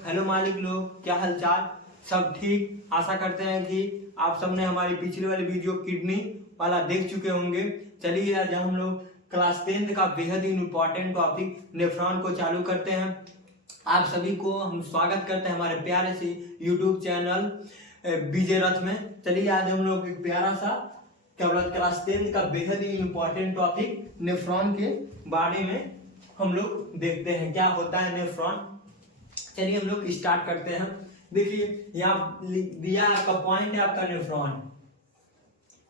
Hello मालिक लोग, क्या हालचाल? सब ठीक? आशा करते हैं कि आप सबने हमारी पिछली वाली वीडियो किडनी वाला देख चुके होंगे। चलिए आज हम लोग क्लास 10 का बेहद ही इम्पोर्टेंट टॉपिक नेफ्रॉन को चालू करते हैं। आप सभी को हम स्वागत करते हैं हमारे प्यारे से यूट्यूब चैनल विजय रथ में। चलिए आज हम लोग एक प्यारा सा क्लास 10 का बेहद ही इम्पोर्टेंट टॉपिक नेफ्रॉन के बारे में हम लोग देखते हैं क्या होता है नेफ्रॉन। चलिए हम लोग स्टार्ट करते हैं। देखिए यहाँ दिया आपका पॉइंट है आपका नेफ्रॉन।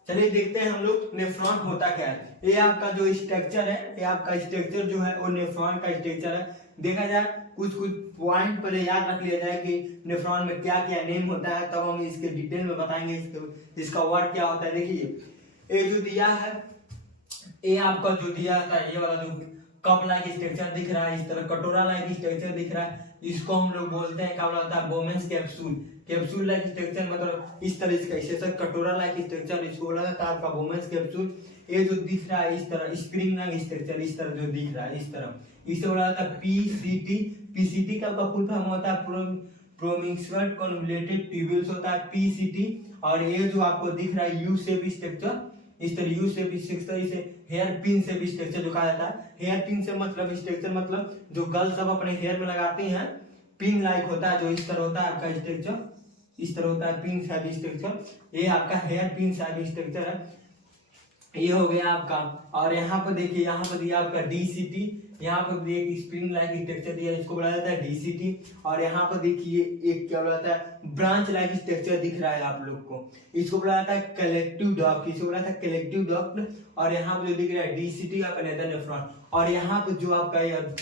चलिए देखते हैं हम लोग नेफ्रॉन होता क्या है। ये आपका जो स्ट्रक्चर है, ये आपका स्ट्रक्चर जो है वो नेफ्रॉन का स्ट्रक्चर है। देखा जाए कुछ पॉइंट पहले याद रख लिया जाए कि नेफ्रॉन में क्या क्या नेम होता है, तब हम इसके डिटेल में बताएंगे इसका वर्ड क्या होता है। देखिए ये जो दिया है, ये आपका जो दिया था, ये वाला जो कप लाइक स्ट्रक्चर दिख रहा है, इस तरह कटोरा लाइक स्ट्रक्चर दिख रहा है, इसको हम लोग बोलते हैं क्या होता है, बोमेंस कैप्सूल। कैप्सूल लाइक स्ट्रक्चर मतलब इस तरह इसका ऐसे कटोरा लाइक स्ट्रक्चर, इसको बोला जाता है आपका बोमेंस कैप्सूल। ये जो दिख रहा है इस तरह स्प्रिंग लाइक स्ट्रक्चर, इस तरह जो दिख रहा है इस तरह, इसे बोला जाता है पीसीटी। पीसीटी का फुल फॉर्म होता है प्रोमिक्सुअल कन्वोल्यूटेड ट्यूब्यूल्स होता है पीसीटी। और ये जो आपको दिख रहा है यू शेप स्ट्रक्चर, इस तरह यू शेप स्ट्रक्चर, इसे हेयर पिन से भी स्ट्रक्चर जो कहा जाता है। हेयर पिन से मतलब स्ट्रक्चर मतलब जो गर्ल्स सब अपने हेयर में लगाती हैं, पिन लाइक होता है, जो इस तरह होता है आपका स्ट्रक्चर, इस तरह होता है पिन साइड स्ट्रक्चर। ये आपका हेयर पिन साइड स्ट्रक्चर है, ये हो गया आपका। और यहाँ पर देखिए, यहाँ पर दिया आपका डीसीटी, यहाँ पर भी एक स्प्रिंग लाइक स्ट्रक्चर दिया, इसको बोला जाता है डीसीटी। और यहाँ पर देखिए एक क्या बोला जाता है, ब्रांच लाइक स्ट्रक्चर दिख रहा है आप लोग को, इसको बोला जाता है कलेक्टिव डक्ट, इसको बोला जाता है कलेक्टिव डक्ट। और यहाँ पर जो दिख रहा है डीसीटी का कनेक्टर नेफ्रॉन। और यहाँ पर जो आपका यह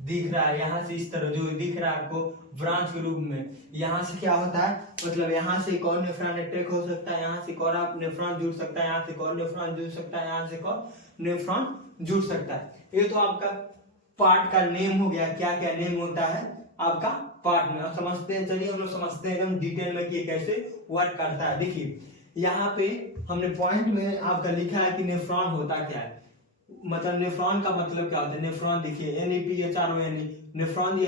दिख रहा है, यहाँ से इस तरह जो दिख रहा है आपको ब्रांच के रूप में, यहाँ से क्या होता है, मतलब यहाँ से एक और नेफ्रॉन अटैक हो सकता है, यहाँ से एक और आप नेफ्रॉन जुड़ सकता है, यहाँ से एक और नेफ्रॉन जुड़ सकता है, यहाँ से एक और नेफ्रॉन जुड़ सकता है। ये तो आपका पार्ट का नेम हो गया, क्या क्या नेम होता है आपका पार्ट में। समझते हैं, चलिए हम लोग समझते हैं एकदम डिटेल में कि कैसे वर्क करता है। देखिए यहाँ पे हमने पॉइंट में आपका लिखा है कि नेफ्रॉन होता क्या है, मतलब नेफ्रॉन का मतलब क्या होता है। नेफ्रॉन देखिए NAPHRON, nephron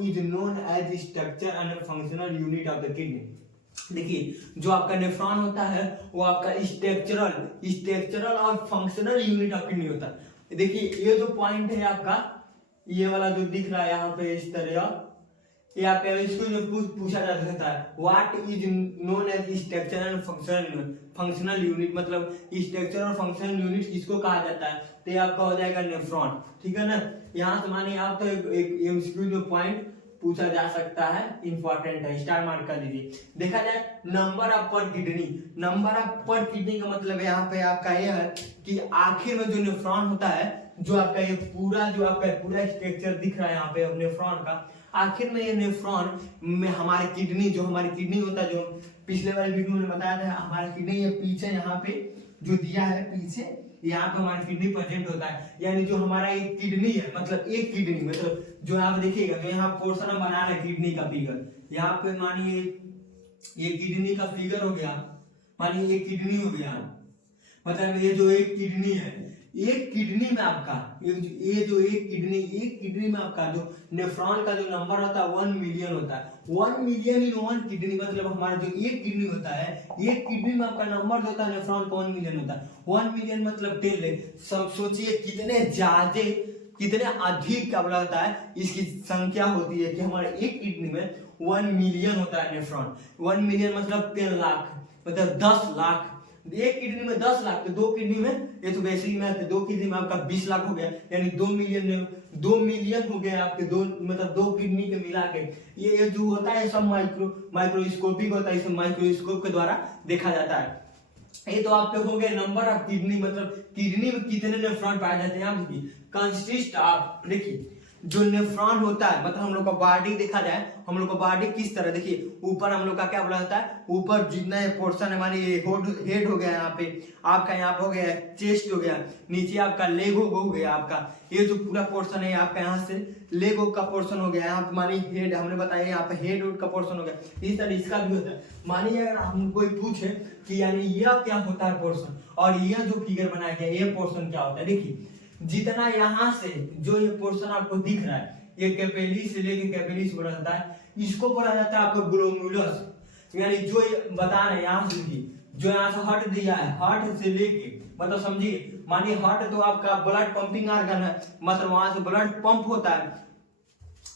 is known as structure and functional unit of the kidney. देखिए जो आपका नेफ्रॉन होता है वो आपका स्ट्रक्चरल और फंक्शनल यूनिट ऑफ किडनी होता है। देखिए ये जो पॉइंट है आपका, ये वाला जो दिख रहा है यहाँ पे इस तरह, ये आप इसको जो पूछा जा सकता है, what is known as structure and functional unit, मतलब स्ट्रक्चर और फंक्शनल यूनिट किसको कहा जाता है, तो ये आपका हो जाएगा नेफ्रॉन। ठीक है ना। यहाँ से मानिए आप तो एक एमसीक्यू जो पॉइंट पूछा जा सकता है, इंपॉर्टेंट है, स्टार मार्क कर दीजिए। देखा जाए नंबर ऑफ पर किडनी, नंबर ऑफ पर किडनी का मतलब यहाँ पे आपका यह है कि आखिर में जो नेफ्रॉन होता है, जो आपका ये पूरा जो आपका पूरा स्ट्रक्चर दिख रहा है यहाँ पे नेफ्रॉन का, आखिर में ये नेफ्रॉन में हमारे किडनी, जो हमारी किडनी होता है, जो पिछले वाले वीडियो में बताया था, हमारा किडनी ये पीछे यहाँ पे जो दिया है, पीछे यहाँ पे हमारा किडनी प्रेजेंट होता है। यानी जो हमारा एक किडनी है, मतलब एक किडनी, मतलब जो आप देखिएगा जो यहाँ पोर्शन हम बना रहे हैं किडनी का फिगर, यहाँ पे मानिए ये किडनी का फिगर हो गया, मानिए ये किडनी हो गया, मतलब ये जो एक किडनी है, एक किडनी में आपका ये जो एक किडनी में आपका जो नेफ्रॉन का जो नंबर होता है 1 मिलियन होता है। 1 मिलियन इन 1 किडनी, मतलब हमारा जो एक किडनी होता है, एक किडनी में आपका नंबर होता है नेफ्रॉन का 1 मिलियन होता है। 1 मिलियन मतलब 10 लाख। सब सोचिए कितने ज्यादा, कितने अधिक क्या बोला जाता है, इसकी संख्या होती है कि हमारे एक किडनी में 1 मिलियन होता है नेफ्रॉन। 1 मिलियन मतलब 10 लाख, मतलब 10 लाख। एक किडनी में 10 लाख, तो दो किडनी में, ये तो वैसे ही में, दो किडनी में आपका 20 लाख हो गया, यानी 2 मिलियन हो गया आपके दो, मतलब दो किडनी के मिला के। ये जो होता है सब माइक्रोस्कोपिक होता है, इसे माइक्रोस्कोप के द्वारा देखा जाता है। ये तो आपके हो गए नंबर ऑफ किडनी, मतलब किडनी में कितने नेफ्रॉन पाए जाते हैं। आप कंसिस्ट ऑफ, देखिए जो नेफ्रॉन होता है, मतलब हम लोग का बॉडी देखा जाए, हम लोग का बॉडी किस तरह, देखिए ऊपर हम लोग का क्या बोला जाता है, ऊपर जितना पोर्शन है, मानी हेड हो गया, यहाँ पे आपका, यहाँ पे हो गया चेस्ट हो गया, नीचे आपका लेग हो गया आपका, ये जो पूरा पोर्शन है आपका, यहाँ से लेग का पोर्शन हो गया, यहाँ पे मानी हेड हमने बताया, यहाँ पे हेड का पोर्शन हो गया। इस तरह इसका भी होता है। मानिए अगर हम कोई पूछे कि यानी यह क्या होता है पोर्शन, और यह जो फिगर बनाया गया ये पोर्शन क्या होता है, देखिए जितना यहाँ से जो ये पोर्शन आपको दिख रहा है, ये कैपेलिस से लेके कैपेलिस बोला जाता है, इसको बोला जाता है आपका ग्लोमेरुलस। यानी जो बता रहे हैं यहाँ से देखिए, जो यहाँ से हार्ट दिया है, हार्ट से लेके मतलब समझिए, मानिए हार्ट तो आपका ब्लड पंपिंग ऑर्गन है, मतलब वहां से ब्लड पंप होता है।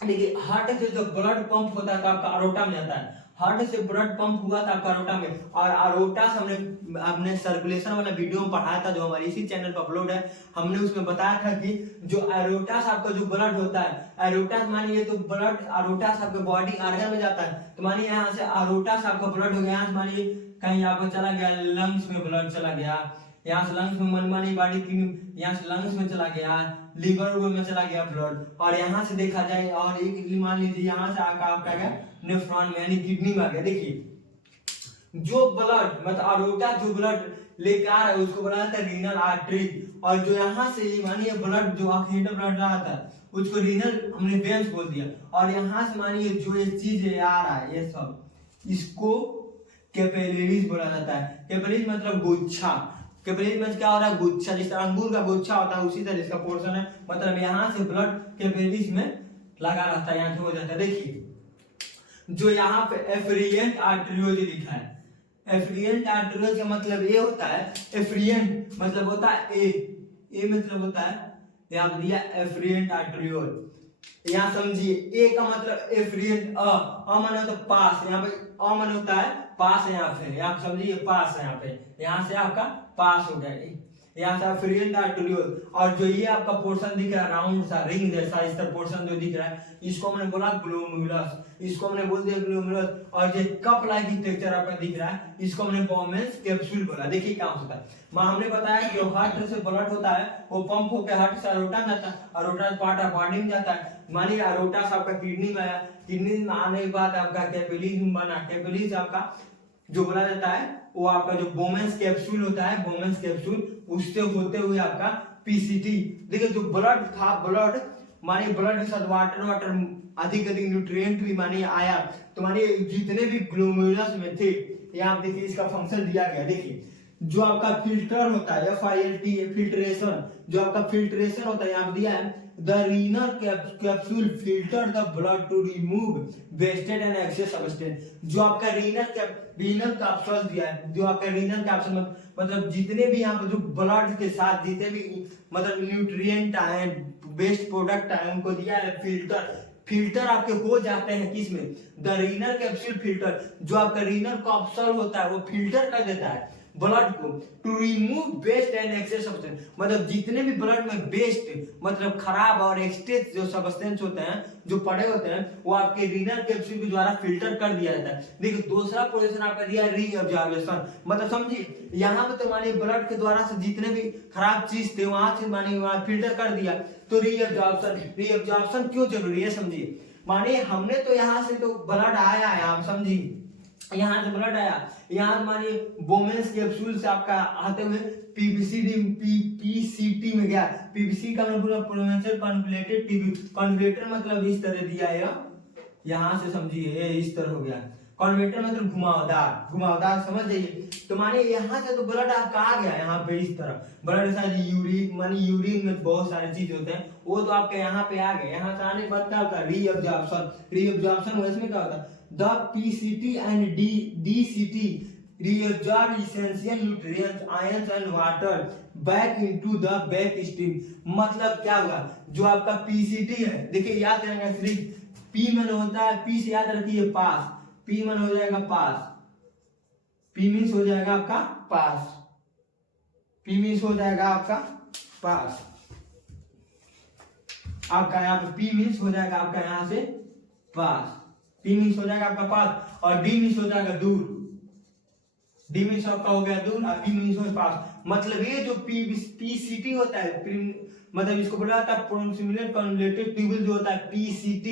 देखिए हार्ट से जो ब्लड पंप होता है तो आपका अरोटा में जाता है, हार्ट से ब्लड पंप हुआ था आपका अरोटा में, और अरोटा से हमने सर्कुलेशन वाला वीडियो में पढ़ाया था जो हमारे इसी चैनल पर अपलोड है। हमने उसमें बताया था कि जो एरोटा से आपका जो ब्लड होता है, एरोटा मानिए तो ब्लड अरोटा से आपके बॉडी ऑर्गन में जाता है, तो मानिए यहाँ से अरोटा से आपका ब्लड हो गया, यहाँ से मानिए कहीं आपको चला गया लंग्स में ब्लड चला गया, यहाँ से लंग्स में मनमानी बॉडी की, यहाँ से लंग्स में चला गया, लीवर में चला गया ब्लड, और यहाँ से देखा जाए और एक मान लीजिए यहाँ से आपका गया नेफ्रॉन में यानी किडनी में आ गया। देखिए जो ब्लड मतलब अरोटा जो ब्लड लेकर आ रहा है उसको बोला जाता है रीनल आर्टरी, और जो यहाँ से मानिए ब्लड जो आखिरी ब्लड रहा था उसको रीनल हमने वेन्स बोल दिया, और यहाँ से मानिए जो ये चीज आ रहा है ये सब इसको कैपिलरीज बोला जाता है। कैपिलरीज मतलब गुच्छा, कैपिलरी में क्या हो रहा है गुच्छा, जिस तरह अंगूर का गुच्छा होता है उसी तरह इसका पोर्शन है, मतलब यहाँ से ब्लड कैपिलरीज में लगा रहता है, यहाँ से हो जाता है। देखिए जो यहाँ पे एफरिएंट आर्टरियोज लिखा है, एफरिएंट आर्टरियोज का मतलब ये होता है, एफरिएंट मतलब होता है ए मतलब होता है, यहाँ पे दिया एफरिएंट आर्टरियोज, यहाँ समझिए ए का मतलब एफरिएंट, अ माने होता है पास, यहाँ पे अ माने होता है पास है, यहाँ पे यहाँ समझिए पास है, यहाँ पे यहाँ से आपका पास हो गया, यहाँ से एफरिएंट आर्टरियोज, और जो ये आपका पोर्शन दिख रहा है राउंड सा रिंग जैसा इस तरह पोर्शन जो दिख रहा है इसको हमने बोला ग्लोमेरुलस, इसको हमने बोल दिया ग्लोमेरुलस, और जो कप लाइक स्ट्रक्चर आपका दिख रहा है इसको हमने बोमेंस कैप्सूल बोला। देखिए क्या होता है, हमने बताया कि जो हार्ट से ब्लड होता है वो पंप होकर हार्ट से अरोटा में जाता है, अरोटा से पार्ट बॉडी में जाता है, मानिए अरोटा से आपका किडनी में आया, किडनी में आने के बाद आपका कैपिलरीज में बना, कैपिलरीज आपका जो बोला जाता है वो आपका जो बोमेंस कैप्सूल होता है, बोमेंस कैप्सूल उससे होते हुए आपका पीसीटी। देखिए जो ब्लड था, ब्लड मानिए ब्लड के साथ वाटर अधिक न्यूट्रिएंट भी मानिए आया, तो मानिए जितने भी ग्लोमेरुलस में थे, यहाँ देखिए इसका फंक्शन दिया गया। देखिए जो आपका फिल्टर होता है FILT फिल्ट्रेशन, जो आपका फिल्ट्रेशन होता है यहाँ दिया है, the renal capsule filter the blood to remove wasted and excess substance. जो आपका रीनल कैप्सूल दिया है, जो आपका रीनल कैप्सूल मतलब जितने भी यहाँ पे जो ब्लड के साथ जितने भी मतलब न्यूट्रिएंट आए, वेस्ट प्रोडक्ट आए, उनको दिया है फिल्टर आपके हो जाते हैं किसमें, द रीनल कैप्सूल फिल्टर। जो आपका रीनल कैप्सूल होता है वो फिल्टर कर देता है ब्लड को, to remove waste and excess substance, मतलब जितने भी ब्लड में वेस्ट मतलब खराब और एक्सेस जो सब्सटेंस होते हैं जो पड़े होते हैं वो आपके रीनल कैप्सूल के द्वारा फिल्टर कर दिया जाता है। देखिए दूसरा पोजीशन आपका दिया रीअब्जॉर्प्शन, मतलब समझिए यहाँ पे तो मानिए ब्लड के द्वारा से जितने भी खराब चीज थे वहां से मानिए वहां फिल्टर कर दिया, तो रीअब्जॉर्प्शन क्यों जरूरी है समझिए। मानिए हमने तो यहाँ से तो ब्लड आया है, आप समझिए यहाँ से ब्लड आया, यहाँ मानिए बोमेंस कैप्सूल से आपका आते हुए पीसीटी में गया, पीपीसी का मतलब प्रोवेंशियल कॉन्वोल्यूटेड टीबी, कॉन्वोल्यूटर मतलब इस तरह दिया है, यहाँ से समझिए ये इस तरह हो गया, कॉन्वोल्यूटर मतलब घुमावदार समझ जाइए। तो मानिए यहाँ से तो ब्लड आपका आ गया यहाँ पे इस तरह, ब्लड के साथ यूरिन मानिए यूरिन में बहुत सारे चीज होते हैं वो तो आपके यहाँ पे आ गए, यहाँ से आने के बाद क्या होता है रीअब्जॉर्प्शन इसमें क्या होता है, the PCT and DCT reabsorb essential nutrients, ions and water back into the backstream। मतलब क्या होगा, जो आपका PCT है देखिए याद रहेगा, सिर्फ P मन होता है, P से याद रखिए पास, P मन हो जाएगा पास, P मीन्स हो जाएगा आपका पास, P मीन्स हो जाएगा आपका पास, आपका यहाँ पे P मीन्स हो जाएगा आपका यहाँ से पास, P मीन्स हो जाएगा आपका पास, और D मीन्स हो जाएगा दूर, D मीन्स आपका हो गया दूर और P मीन्स हो पास। मतलब ये जो PCT होता है मतलब इसको बोला जाता है प्रोक्सिमल कन्वोल्यूटेड ट्यूबुल जो होता है PCT,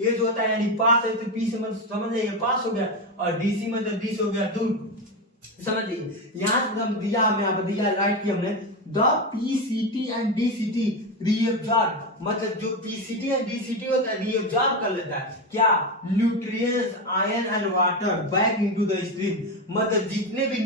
ये जो होता है यानी पास है तो P से मतलब समझ जाइए पास हो गया, और DC मतलब D से हो गया दूर, समझ जाइए। यहाँ दिया हमें यहाँ पे दिया राइट की हमने the PCT and DCT reabsorb मतलब जो पीसीटी एंड डीसीटी होता है रीअब्जॉर्ब कर लेता है क्या, nutrients ion and water back into the stream. मतलब जितने भी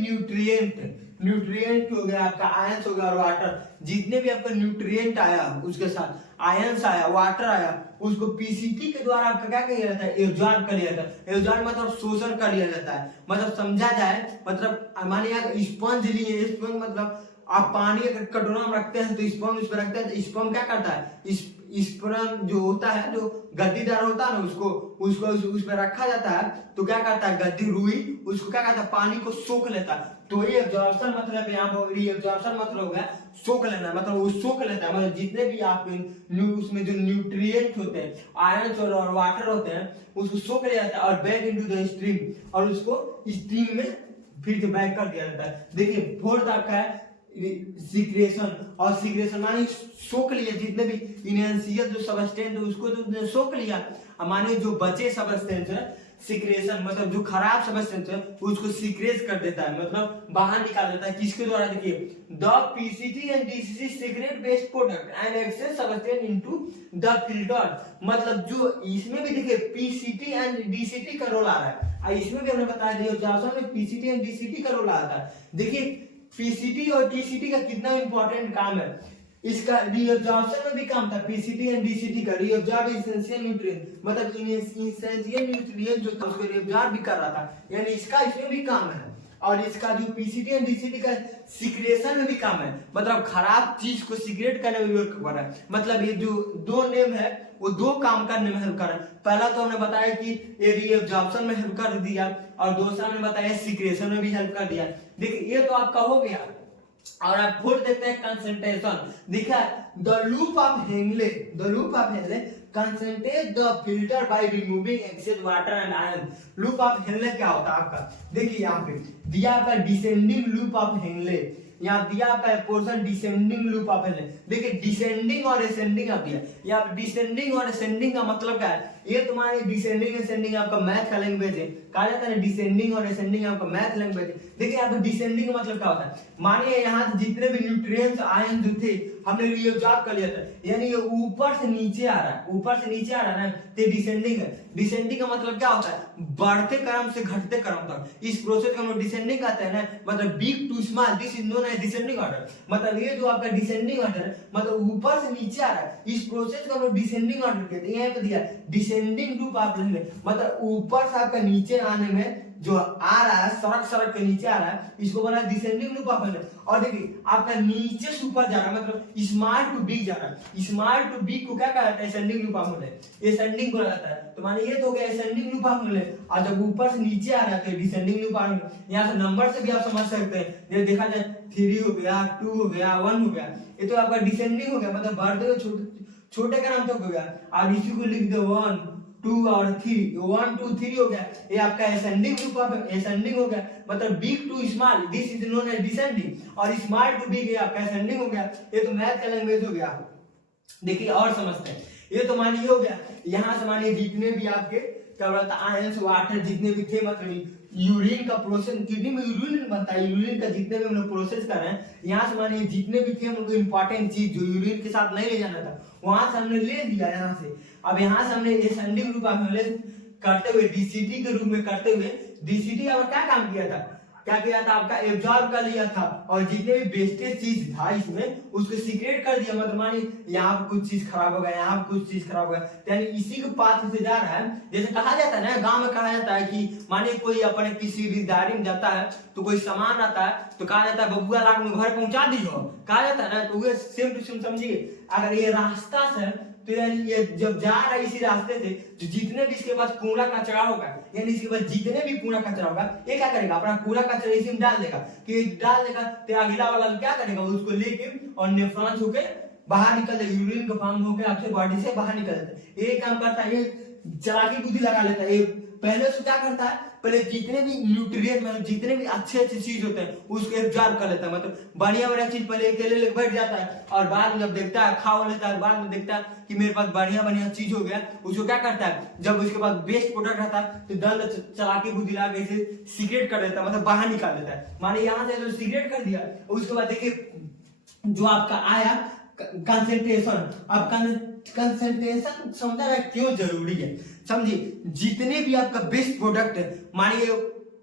न्यूट्रिएंट हो गया आपका, आयंस हो गया और वाटर, जितने भी आपका न्यूट्रिएंट आया उसके साथ आयंस आया, वाटर आया, उसको पीसीटी के द्वारा आपका क्या किया जाता है, एब्जॉर्ब कर लिया जाता है। एब्जॉर्ब मतलब शोषण कर लिया जाता है। मतलब समझा जाए, मतलब मानिए स्पंज लिए, स्पंज मतलब आप पानी अगर कटोरा में रखते हैं तो स्पंज उस पर रखते हैं, तो स्पंज क्या करता है, स्पर्म जो होता है, जो गद्दीदार होता है ना, उसको उस पर रखा जाता है, तो क्या करता है, गद्दी रुई उसको क्या करता है, पानी को सोख लेता है। तो ये एब्जॉर्प्शन मतलब यहाँ पर रीअब्जॉर्प्शन मतलब हो गया सोख लेना, मतलब वो सोख लेता है। मतलब जितने भी आपके उसमें जो न्यूट्रिएंट होते हैं, आयरन और वाटर होते हैं, उसको सोख लिया जाता है और बैक इनटू द स्ट्रीम, और उसको स्ट्रीम में फिर से बैक कर दिया जाता है। देखिए फोर्थ आपका है सीक्रेशन, और सीक्रेशन माने सोख लिया, जितने भी इनहेंशियल जो सबस्टेंस है उसको तो सोख लिया, माने जो बचे सबस्टेंस है, सीक्रेशन मतलब जो खराब सबस्टेंस है उसको सीक्रेट कर देता है, मतलब बाहर निकाल देता है। किसके द्वारा, देखिए the PCT and DCT secret waste product and excess substance into the filter. मतलब जो इसमें भी देखिए पीसीटी एंड डीसीटी का रोल आ रहा है, इसमें भी हमने बताया रिएब्जॉर्प्शन में पीसीटी एंड डीसीटी का रोल आता है। देखिए पीसीटी और टीसीटी का कितना इंपॉर्टेंट काम है, इसका रीअब्जॉर्प्शन में भी काम था पीसीटी एंड डीसीटी का, रीअब्जॉर्ब एसेंशियल न्यूट्रिएंट, मतलब एसेंशियल न्यूट्रिएंट जो था उसको रीअब्जॉर्ब भी कर रहा था, यानी इसका इसमें भी काम है। और इसका जो पीसीटी एंड डीसीटी का सीक्रेशन में भी काम है, मतलब खराब चीज को सीक्रेट करने में भी वर्क कर रहा है। मतलब ये जो दो नेम है वो दो काम करने में हेल्प कर रहा है। पहला तो हमने बताया कि ये रीअब्जॉर्प्शन में हेल्प कर दिया, और दूसरा हमने बताया सीक्रेशन में भी हेल्प कर दिया। देखिए ये तो आपका हो गया, और आप फुल देते हैं कंसंट्रेशन। देखा the loop of Henle concentrate the filter by removing excess water and ion. Loop of Henle क्या होता है आपका, देखिए यहाँ पे दिया आपका डिसेंडिंग लूप ऑफ हेनले, यहाँ दिया आपका portion descending loop of Henle. देखिए डिसेंडिंग और असेंडिंग आप दिया, यहाँ डिसेंडिंग और असेंडिंग का मतलब क्या है, ये तुम्हारे डिसेंडिंग असेंडिंग आपका मैथ का लैंग्वेज है, कहा जाता है डिसेंडिंग और असेंडिंग आपका मैथ लैंग्वेज है। देखिए यहाँ पे डिसेंडिंग का मतलब क्या होता है, मानिए यहाँ से जितने भी न्यूट्रिएंट्स आयन जो थे हमने रीअब्जॉर्ब कर लिया था, यानी ये ऊपर से नीचे आ रहा है, ऊपर से नीचे आ रहा है ना, तो डिसेंडिंग है। डिसेंडिंग का मतलब क्या होता है, बढ़ते क्रम से घटते क्रम तक, इस प्रोसेस को हम लोग डिसेंडिंग कहते हैं ना, मतलब big to small, this is known as descending order. मतलब ये जो आपका डिसेंडिंग ऑर्डर है, मतलब ऊपर से नीचे आ रहा है, इस प्रोसेस को हम लोग डिसेंडिंग ऑर्डर कहते हैं। यहाँ पे दिया डिसेंडिंग लूप आप लेंगे, मतलब ऊपर से आपका नीचे आने में जो आ रहा है, सड़क के नीचे आ रहा है, इसको बोला डिसेंडिंग लूप ऑफ हेनले। और देखिए आपका नीचे से ऊपर जा रहा है, मतलब स्मॉल टू बिग जा रहा है, स्मॉल टू बिग को क्या कहता है, ascending loop of Henle, ascending बोला जाता है। तो माने ये तो हो गया असेंडिंग लूप ऑफ हेनले, और जब ऊपर से नीचे आ रहा है तो डिसेंडिंग लूप ऑफ हेनले। यहाँ से नंबर से भी आप समझ सकते हैं, जैसे देखा जाए 3 हो गया, 2 हो गया, 1 हो गया, ये तो आपका डिसेंडिंग हो गया, मतलब बढ़ते हुए छोटे क्रम तक हो गया। और इसी को लिख दो 1 2 और 3, 1 2 3 हो गया, ये आपका असेंडिंग लूप ऑफ असेंडिंग हो गया, मतलब big to small, this is known as descending, और स्मॉल टू बिग ये आपका असेंडिंग हो गया। ये तो मैथ का लैंग्वेज हो गया। देखिए और समझते हैं, ये तो मानिए हो गया। यहाँ से मानिए जितने भी आपके क्या बोलता है, आयंस वाटर जितने भी थे, मतलब यूरिन का प्रोसेस, किडनी में यूरिन बनता है, यूरिन का जितने भी हम लोग प्रोसेस कर रहे हैं, यहाँ से मानिए जितने भी थे हम लोग इंपॉर्टेंट चीज जो यूरिन के साथ नहीं ले जाना था, वहां से हमने ले दिया यहाँ से। अब यहाँ से हमने असेंडिंग लूप करते हुए डीसीटी के रूप में करते हुए, डीसीटी अब क्या काम किया था, क्या किया था, आपका एब्जॉर्ब कर लिया था, और जितने भी वेस्टेज चीज था इसमें उसको सीक्रेट कर दिया। मतलब मानिए यहाँ पे कुछ चीज खराब हो गया, यहाँ पे कुछ चीज खराब हो गया, यानी इसी के पाथ से जा रहा है। जैसे कहा जाता है ना, गांव में कहा जाता है कि मानिए कोई अपने किसी रिश्तेदारी में जाता है तो कोई सामान आता है तो कहा जाता है बबुआ लाख में घर पहुंचा दी हो, कहा जाता है ना। तो वो सेम टू सेम समझिए, अगर ये रास्ता से तो यानी ये जब जा रहा है इसी रास्ते से, जो जितने भी इसके पास कूड़ा कचरा होगा, यानी इसके पास जितने भी कूड़ा कचरा होगा, ये क्या करेगा, अपना कूड़ा कचरा इसी में डाल देगा, कि डाल देगा तो अगला वाला क्या करेगा, उसको लेके और नेफ्रॉन्स होके बाहर निकल जाएगा, यूरिन का फॉर्म होके आपसे बॉडी से बाहर निकल जाता है। ये काम करता है, ये चालाकी बुद्धि लगा लेता है। ये पहले से क्या करता है, पहले जितने भी न्यूट्रिएंट मतलब जितने भी अच्छे चीज होते हैं उसको एब्जॉर्ब कर लेता है, मतलब बढ़िया चीज पहले अकेले लेके बैठ जाता है, और बाद में जब देखता है खा लेता है, बाद में देखता है कि मेरे पास बढ़िया चीज हो गया, उसको क्या करता है, जब उसके पास बेस्ट प्रोडक्ट रहता है तो दंड चालाकी बुद्धि लगा के इसे सीक्रेट कर देता है, मतलब बाहर निकाल देता है। माने यहाँ से जो सीक्रेट कर दिया, उसके बाद देखिए जो आपका आया कंसेंट्रेशन, अब कंसंट्रेशन समझना क्यों जरूरी है, समझिए। जितने भी आपका बेस्ट प्रोडक्ट है, मानिए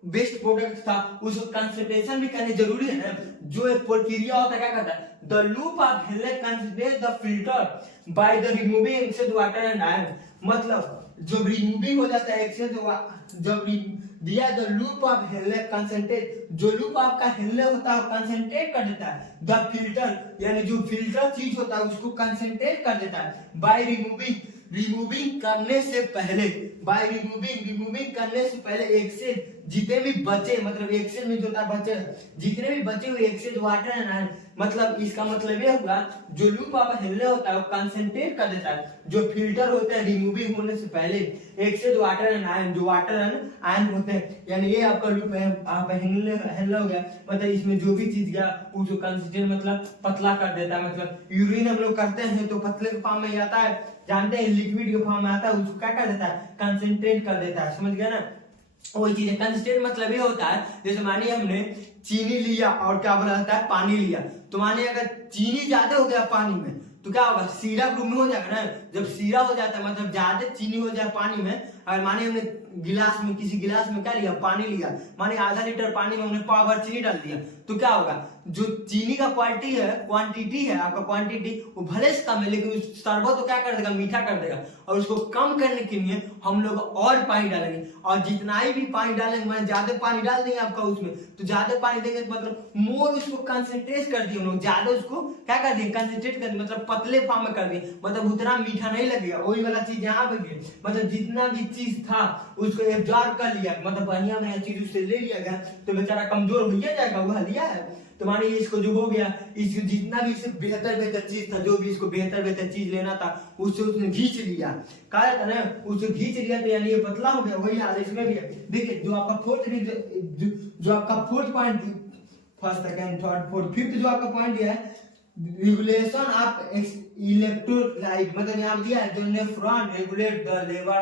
बेस्ट प्रोडक्ट था, उसको कंसंट्रेशन भी करने जरूरी है ना। जो एक प्रक्रिया होता है क्या करता है, द लूप ऑफ हेले concentrate the filter by the removing excess water and ion, मतलब जब रिमूविंग हो जाता है एक्सेस, जब दिया द लूप ऑफ हेले कंसंट्रेट, जो लूप आपका हेले होता है कंसंट्रेट कर देता है द फिल्टर, यानी जो फिल्टर चीज होता है उसको कंसंट्रेट कर देता है बाय रिमूविंग करने से पहले, बाय रिमूविंग करने से पहले एक्सेस जितने भी बचे, मतलब एक्सेस में जो होता है बचे, जितने भी बचे हुए एक्सेस वाटर एंड आयन, मतलब इसका मतलब ये हुआ जो लूप आप हिलने होता है वो कंसंट्रेट कर देता है, जो फिल्टर होता है रिमूविंग होने से पहले एक्सेस वाटर एंड आयन, जो वाटर एंड आयन होते हैं, यानी ये आपका लूप है, आप हिलने हो गया, मतलब इसमें जो भी चीज गया उसको कंसंट्रेट मतलब पतला कर देता है, मतलब यूरिन हम लोग करते हैं तो पतले के फॉर्म में आता है, जानते हैं लिक्विड के फॉर्म में आता है, उसको क्या कर देता है, कंसंट्रेट कर देता है, समझ गया ना। वही चीज है कंसंट्रेट, मतलब ये होता है जैसे मानिए हमने चीनी लिया और क्या बोला जाता है पानी लिया, तो मानिए अगर चीनी ज्यादा हो गया पानी में तो क्या होगा, सीरा ग्रुप में हो जाएगा ना। जब सीरा हो जाता है मतलब ज्यादा चीनी हो जाए पानी में, अगर मानिए हमने गिलास में, किसी गिलास में क्या लिया, पानी लिया, मानिए आधा लीटर पानी में हमने पाव भर चीनी डाल दिया, तो क्या होगा, जो चीनी का क्वांटिटी है आपका क्वांटिटी, वो भले से कम है लेकिन उस शरबत को क्या कर देगा, मीठा कर देगा, और उसको कम करने के लिए हम लोग और पानी डालेंगे, और जितना ही भी पानी डालेंगे, मैंने ज्यादा पानी डाल देंगे आपका उसमें, तो ज्यादा पानी देंगे तो मतलब मोर उसको कंसंट्रेट कर दिए हम लोग, ज्यादा उसको क्या कर दिए, कंसंट्रेट कर दिए, मतलब पतले फॉर्म में कर दिए, मतलब उतना मीठा नहीं लगेगा, वही वाला चीज यहाँ पे भी, मतलब जितना भी चीज था उसको एब्जॉर्ब कर लिया, मतलब बढ़िया बढ़िया चीज उससे ले लिया गया, तो बेचारा कमजोर हो जाएगा, वह लिया है, तो मानिए इसको जो हो गया, इसको जितना भी इससे बेहतर चीज था, जो भी इसको बेहतर चीज लेना था उससे उसने खींच लिया, कहा था ना, उसको खींच लिया, तो यानी ये पतला हो गया, वही हाल इसमें भी है। देखिए जो आपका fourth point, first second third fourth fifth जो आपका पॉइंट दिया है, रेगुलेशन ऑफ इलेक्ट्रोलाइट, मतलब यहाँ दिया है जो nephron regulate the level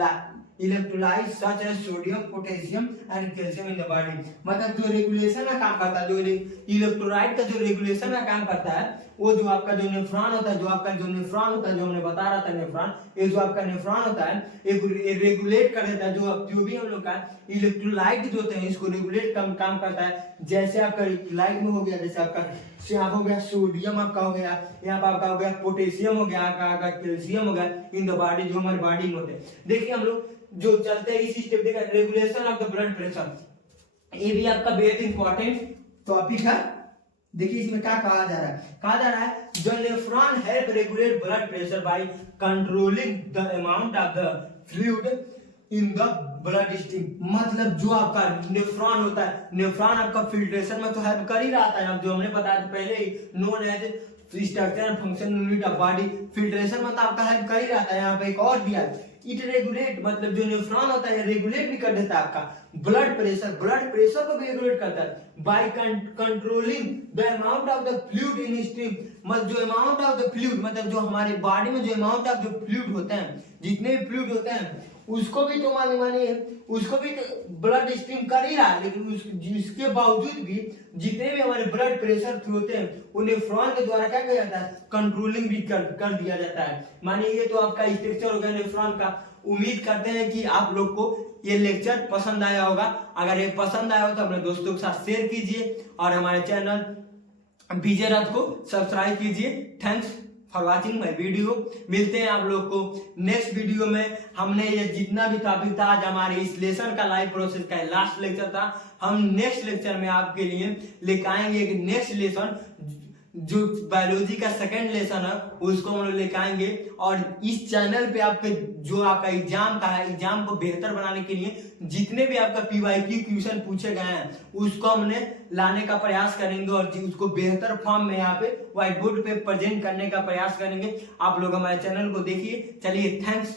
of electrolyte such as sodium potassium and calcium in the body, मतलब जो रेगुलेशन का काम करता है, जो इलेक्ट्रोलाइट का जो रेगुलेशन का काम करता है, वो जो आपका जो नेफ्रॉन होता है, जो हमने बता रहा था नेफ्रॉन, ये जो आपका नेफ्रॉन होता है ये रेगुलेट कर देता है, जो भी हम लोग का इलेक्ट्रोलाइट जो होते हैं इसको रेगुलेट काम करता है। जैसे आपका लाइट में हो गया, जैसे आपका यहाँ हो गया सोडियम आपका हो गया, यहाँ पर आपका हो गया पोटेशियम हो गया, आपका कैल्शियम हो गया इन द बॉडी, जो हमारी बॉडी में होते हैं। देखिए हम लोग जो चलते हैं इसी स्टेप, देखा regulation of the blood pressure, ये भी आपका बेहद इंपॉर्टेंट टॉपिक है। देखिए इसमें क्या कहा जा रहा है, जो nephron help regulate blood pressure by controlling the amount of the fluid in the blood stream, मतलब जो आपका नेफ्रॉन होता है, नेफ्रॉन आपका फिल्ट्रेशन में तो हेल्प कर ही रहा था, अब जो हमने बताया था पहले ही, known as structure and function unit of body, filtration में तो आपका हेल्प कर ही रहा था। यहाँ पे एक और दिया है, इट रेगुलेट, मतलब जो नेफ्रॉन होता है रेगुलेट भी कर देता है आपका ब्लड प्रेशर को भी रेगुलेट करता है by controlling the amount of the fluid in stream, मतलब जो अमाउंट ऑफ द फ्लूइड, मतलब जो हमारे बॉडी में जो अमाउंट ऑफ द फ्लूइड होते हैं, जितने भी फ्लूइड होते हैं उसको भी तो मानिए उसको भी तो ब्लड स्ट्रीम कर ही रहा है, लेकिन इसके बावजूद भी जितने भी हमारे ब्लड प्रेशर होते हैं उन्हें नेफ्रॉन के द्वारा क्या किया जाता है, कंट्रोलिंग भी कर दिया जाता है। मानिए ये तो आपका स्ट्रक्चर हो गया नेफ्रॉन का। उम्मीद करते हैं कि आप लोग को ये लेक्चर पसंद आया होगा। अगर ये पसंद आया हो तो अपने दोस्तों के साथ शेयर कीजिए और हमारे चैनल विजय रथ को सब्सक्राइब कीजिए। Thanks for watching my video. मिलते हैं आप लोग को नेक्स्ट वीडियो में। हमने ये जितना भी टॉपिक था, आज हमारे इस लेसन का लाइव प्रोसेस का लास्ट लेक्चर था। हम नेक्स्ट लेक्चर में आपके लिए लेकर आएंगे एक नेक्स्ट लेसन, जो बायोलॉजी का सेकंड लेसन है उसको हम लोग लेकर आएंगे। और इस चैनल पे आपके जो आपका एग्जाम का है, एग्जाम को बेहतर बनाने के लिए जितने भी आपका पीवाईक्यू क्वेश्चन पूछे गए हैं उसको हमने लाने का प्रयास करेंगे और उसको बेहतर फॉर्म में यहाँ पे व्हाइट बोर्ड पे प्रेजेंट करने का प्रयास करेंगे। आप लोग हमारे चैनल को देखिए। चलिए, थैंक्स।